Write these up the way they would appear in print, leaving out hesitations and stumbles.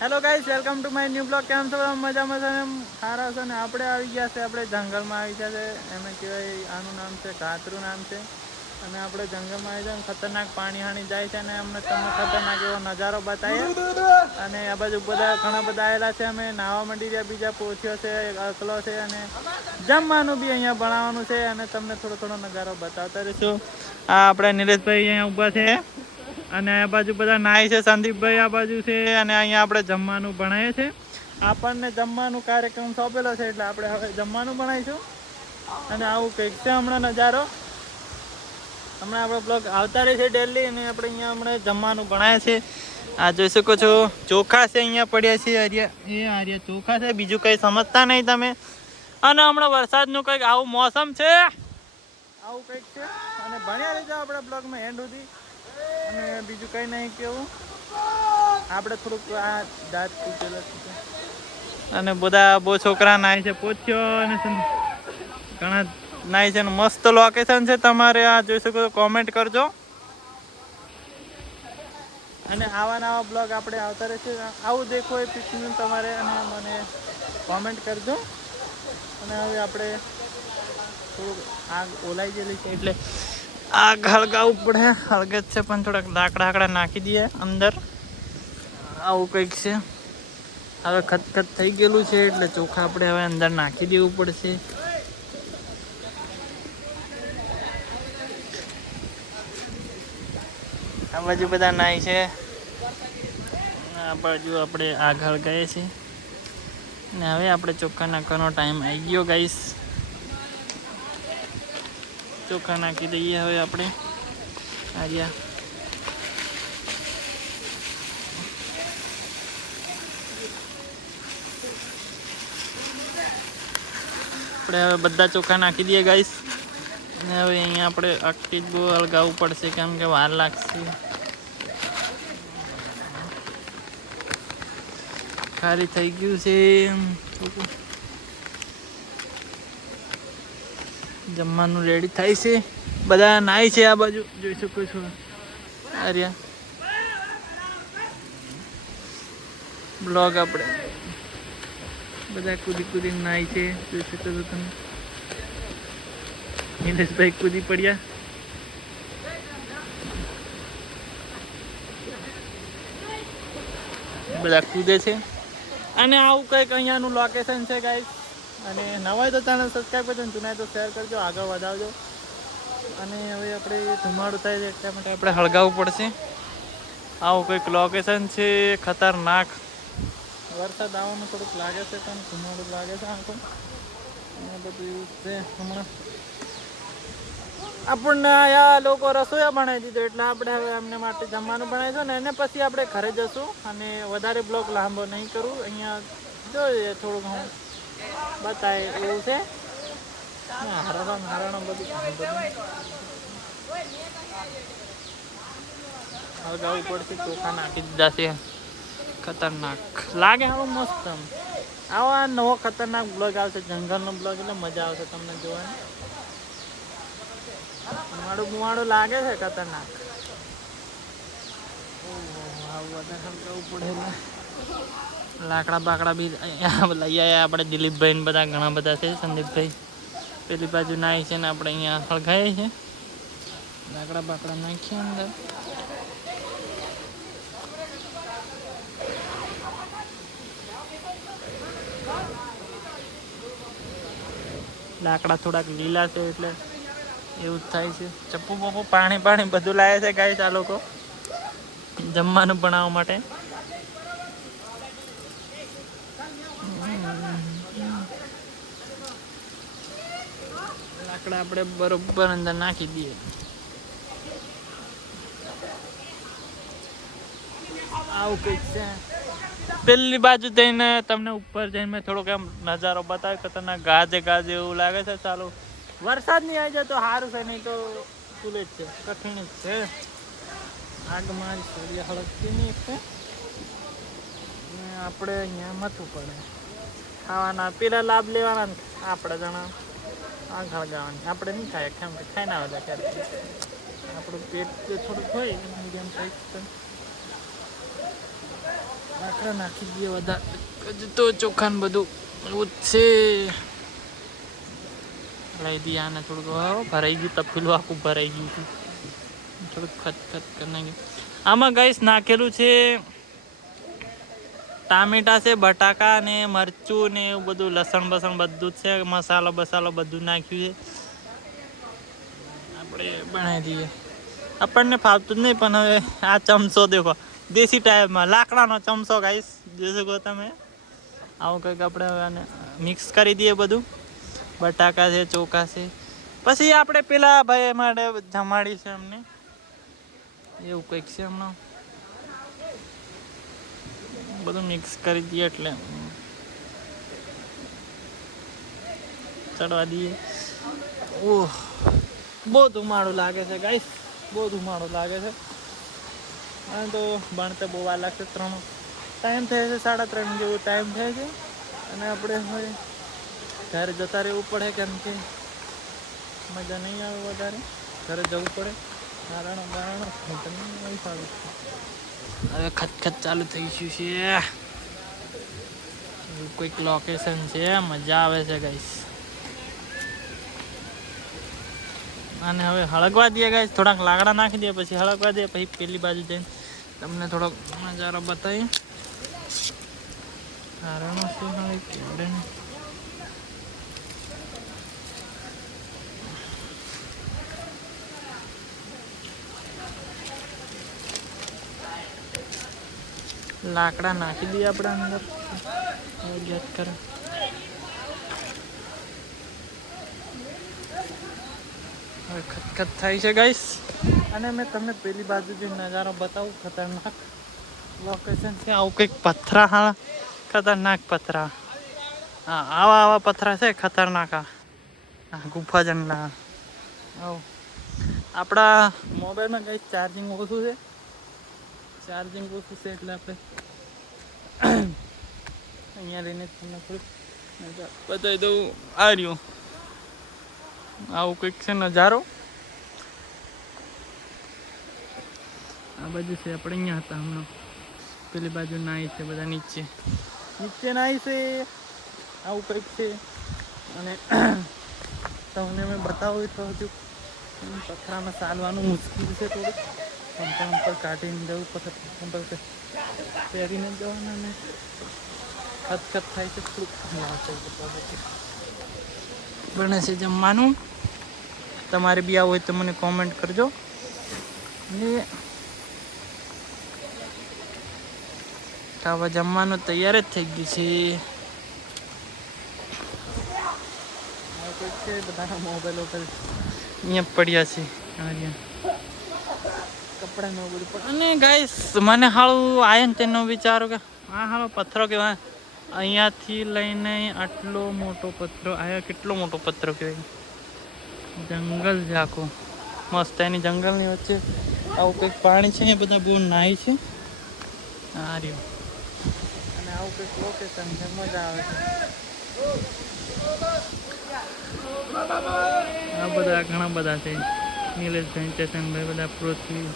Hello guys, welcome to my new blog. કેમ છો? મજામાં છે ને? સારા છો ને? આપણે આવી ગયા છે, આપણે જંગલમાં આવી ગયા છે. એમ કહેવાય, આનું નામ છે ઘાતરું નામ છે. અને આપણે જંગલમાં આવી જાય, ખતરનાક પાણી હાણી જાય છે. અને અમને તમને ખતરનાક એવો નજારો બતાવીએ. અને આ બાજુ બધા ઘણા બધા આવેલા છે. અમે નાહવા માંડી રહ્યા, બીજા પોછ્યો છે, અકલો છે. અને જમવાનું બી અહીંયા બનાવવાનું છે. અને તમને થોડો થોડો નજારો બતાવતા રહીશું. આ આપણા નિલેશભાઈ અહીંયા ઊભા છે. અને આ બાજુ બધા નાય છે. સંદીપભાઈ આ બાજુ છે. અને અહીંયા આપણે જમવાનું બનાવીએ છીએ. આપણને જમવાનું કાર્યક્રમ સોંપેલો છે, એટલે આપણે હવે જમવાનું બનાવીશું. અને આવું કંઈક છે હમણાં નજારો. હમણાં આપણો બ્લોગ આવતા રહે છે ડેલી. અને આપણે અહીંયા હમણાં જમવાનું બનાવીએ છીએ. આ જોઈ શકો છો, ચોખા છે અહીંયા પડ્યા છે. આર્યા ચોખા છે, બીજું કંઈ સમજતા નહીં તમે. અને હમણાં વરસાદનું કંઈક આવું મોસમ છે, આવું કંઈક છે. અને ભણ્યા રહેજો આપણા બ્લોગમાં એન્ડ સુધી. અને બીજું કંઈ નહીં કેવું, આપણે થોડુંક આ દાંત તૂટેલો છે. અને બધા બહુ છોકરા નાય છે, પૂછ્યો અને ઘણા નાય છે. મસ્ત લોકેશન છે. તમારે આ જોઈ શકો તો કોમેન્ટ કરજો. અને આવા નવા બ્લોગ આપણે આવતા રહેશે. આવું દેખો એ પિક્ચર તમારે, અને મને કોમેન્ટ કરજો. અને હવે આપણે થોડુંક આગ ઓલાઈ ગયેલી છે, એટલે આગ હળગાવવું પડે. હળગે જ છે, પણ થોડાક લાકડા નાખી દઈએ અંદર. આવું કંઈક છે. હવે ખતખત થઈ ગયેલું છે, એટલે ચોખા આપણે હવે અંદર નાખી દેવું પડશે. આ બાજુ બધા નાય છે. આ બાજુ આપણે આગળ ગઈએ છીએ. ને હવે આપણે ચોખા નાખવાનો ટાઈમ આવી ગયો ગાઈસ. ચોખા નાખી દઈએ હવે આપણે. આર્યા આપણે હવે બધા ચોખા નાખી દઈએ ગાઈસ. ને હવે અહીંયા આપણે આખી જ બહુ હળગાવવું પડશે, કેમ કે વાર લાગશે. ખાલી થઈ ગયું છે. જમવાનું રેડી થાય છે. બધા નાય છે. આ બાજુ જોઈ શકો છો. આર્યા બ્લોગ આપણે બધા કૂદી નાય છે, જોઈ શકો છો તમે. નિલેશભાઈ કૂદી પડ્યા. બધા કૂદે છે. અને આવું કંઈક અહીંયાનું લોકેશન છે ગાઈસ. અને નવાય તો ચેનલ સબસ્ક્રાઈબ કરજો, ને જૂનાય તો શેર કરજો, આગળ વધાવજો. અને હવે આપણે ધુમાડો થાય છે, એટલા માટે આપણે હળગાવવું પડશે. આવું કંઈક લોકેશન છે, ખતરનાક. વરસાદ આવવાનું થોડુંક લાગે છે, પણ ધુમાડો લાગે છે આખો. અને બધું એવું છે. હમણાં આપણને આ લોકો રસોઈયા બનાવી દીધો, એટલે આપણે હવે એમને માટે જમવાનું બનાવીશું. ને એને પછી આપણે ઘરે જશું. અને વધારે બ્લોગ લાંબો નહીં કરું. અહીંયા જોઈએ થોડુંક હું બતાવે એવું છે. હારણ બધું હળગાવવું પડશે. ચોખા નાખી દીધા છે. ખતરનાક લાગે. આવું મસ્ત આવા નવો ખતરનાક બ્લોગ આવશે, જંગલનો બ્લોગ, એટલે મજા આવશે તમને જોવાની. ધુમાડું લાગે છે ખતરનાક. લાકડા બાકડા બી લઈ આવ્યા આપણે. દિલીપભાઈ ને બધા ઘણા બધા છે. સંદીપભાઈ પેલી બાજુ નાય છે, ને આપણે અહીંયા હળગાઈએ છે. લાકડા બાકડા નાખીએ અંદર. લાકડા થોડાક લીલા છે, એટલે એવું જ થાય છે. ચપ્પુ બપ્પુ પાણી બધું લાવે છે ગાઈસ આ લોકો જમવાનું બનાવવા માટે. લાકડા આપણે બરોબર અંદર નાખી દઈએ. આવું કંઈક છે. પેલી બાજુ જઈને તમને ઉપર જઈને થોડોક એમ નજારો બતાવે. ખતરનાક ગાજે એવું લાગે છે. ચાલો વરસાદ નહીં આવી જાય તો સારું છે, નહીં તો સ્કૂલે જ છે, કઠિન જ છે. આગમાં હળગતી નહીં છે. આપણે અહીંયા મથવું પડે. ખાવાના પેલા લાભ લેવાના, આપણે જણા આગ હળગાવવાની. આપણે નહીં ખાઈએ, કેમ કે ખાઈ ના બધા ક્યારે. આપણું પેટ થોડુંક હોય મીડિયમ સાઈઝ. લાકડા નાખી દઈએ વધારે તો ચોખ્ખા ને બધું એવું છે. લઈ દઈએ આને થોડુંક ભરાઈ ગયું તપેલું આખું ભરાઈ ગયું હતું થોડુંક ખતખત કરી નાખ્યું. આમાં ગાઈસ નાખેલું છે ટામેટા છે, બટાકા ને મરચું ને એવું બધું, લસણ બસણ બધું જ છે, મસાલો બસાલો બધું નાખ્યું છે. આપણે બનાવી દઈએ. આપણને ફાવતું જ નહીં, પણ હવે આ ચમચો દેખો દેશી ટાઈપમાં લાકડાનો ચમચો ગાઈસ જોઈ શકો તમે. આવું કંઈક આપણે આને મિક્સ કરી દઈએ બધું. બટાકા છે, ચોખા છે, પછી આપણે પેલા ભાઈ માટે જમાડી છે અમને એવું કંઈક છે. હમણાં બધું મિક્સ કરી દઈએ એટલે ચડવા દઈએ. ઓહ, બહુ ધુમાડું લાગે છે ગાઈસ, બહુ ધુમાડું લાગે છે. અને તો ભણતે બહુ વાર લાગશે. ટાઈમ થાય છે 3:30 જેવો ટાઈમ થાય છે. અને આપણે હવે ઘરે જતા રહેવું પડે, કેમ કે મજા નહીં આવે વધારે. ઘરે જવું પડે. હવે ખચખચ ચાલુ થઈ ગયું છે. એવું કોઈક લોકેશન છે, મજા આવે છે ગાઈસ. અને હવે હળગવા દઈએ ગાઈસ, થોડાક લાકડા નાખી દઈએ, પછી હળગવા દઈએ, પછી પેલી બાજુ જઈને તમને થોડોક નજારો બતાવીએ. લાકડા નાખી દઈએ આપણે અંદર યાદ કરે. હવે ખતખત થાય છે ગાઈસ. અને મેં તમને પેલી બાજુ જે નજારો બતાવું, ખતરનાક લોકેશન છે. આવું કંઈક પથરા, હા ખતરનાક પથરા, હા આવા પથરા છે ખતરનાક. ગુફા જંગલા. આપણા મોબાઈલમાં કંઈક ચાર્જિંગ ઓછું છે, એટલે આપણે અહીંયા રહીને તમને થોડુંક બતાવી દઉં. આ રહ્યું આવું કંઈક છે નજારો. આ બાજુ છે, આપણે અહીંયા હતા હમણાં. પેલી બાજુ નાય છે, બધા નીચે નાય છે. આવું કંઈક છે. અને તમને મેં બતાવું તો હજુ પથરામાં ચાલવાનું મુશ્કેલ છે થોડું. પંપર કાઢીને જવું પડે, પંપર પહેરીને જવાના. ને ખતખત થાય છે થોડુંક. બને છે જમવાનું. તમારે બી આવું હોય તો મને કોમેન્ટ કરજો. ને ખાવા જમવાનું તૈયાર જ થઈ ગયું છે. બધાના મોબાઈલ ઉપર અહીંયા પડ્યા છે. કપડા ન બધું પડે. અને ગાઈસ મને હાળું આયે ને તેનો વિચારો કે આ હાળો પથ્થરો કહેવાય. અહીંયાથી લઈને આટલો મોટો પથ્થરો આયા. કેટલો મોટો પથ્થરો કહેવાય. જંગલ છે આખું મસ્ત. એની જંગલની વચ્ચે આવું કંઈક પાણી છે. એ બધા બહુ નાય છે. આ રહ્યું. અને આવું કંઈક લોકેશન છે, મજા આવે છે. આ બધા ઘણા બધા છે. નિલેશભાઈ, ચેતનભાઈ, બધા પૃથ્વી,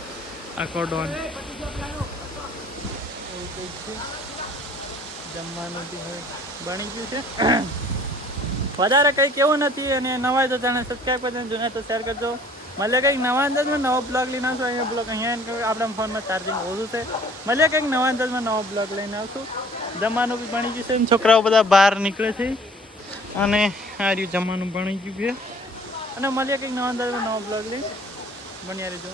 આકોડોન. એવું કંઈક છે. જમવાનું બી હવે બની ગયું છે. વધારે કંઈક એવું નથી. અને નવા તો ચેનલ સબસ્ક્રાઈબ કરજો, જૂના તો શેર કરજો. મળે કંઈક નવા અંદાજમાં નવો બ્લોગ લઈને આવશું. અહીંયા બ્લોગ અહીંયા આપણા ફોનમાં ચાર્જિંગ ઓછું છે. મળે કંઈક નવા અંદાજમાં નવો બ્લોગ લઈને આવશું. જમવાનું બી બની ગયું છે. છોકરાઓ બધા બહાર નીકળે છે. અને આ રહ્યું જમવાનું બની ગયું છે. અને મળીએ કંઈક નવા અંદાજમાં નવો બ્લોગ લઈને. બન્યા રહેજો.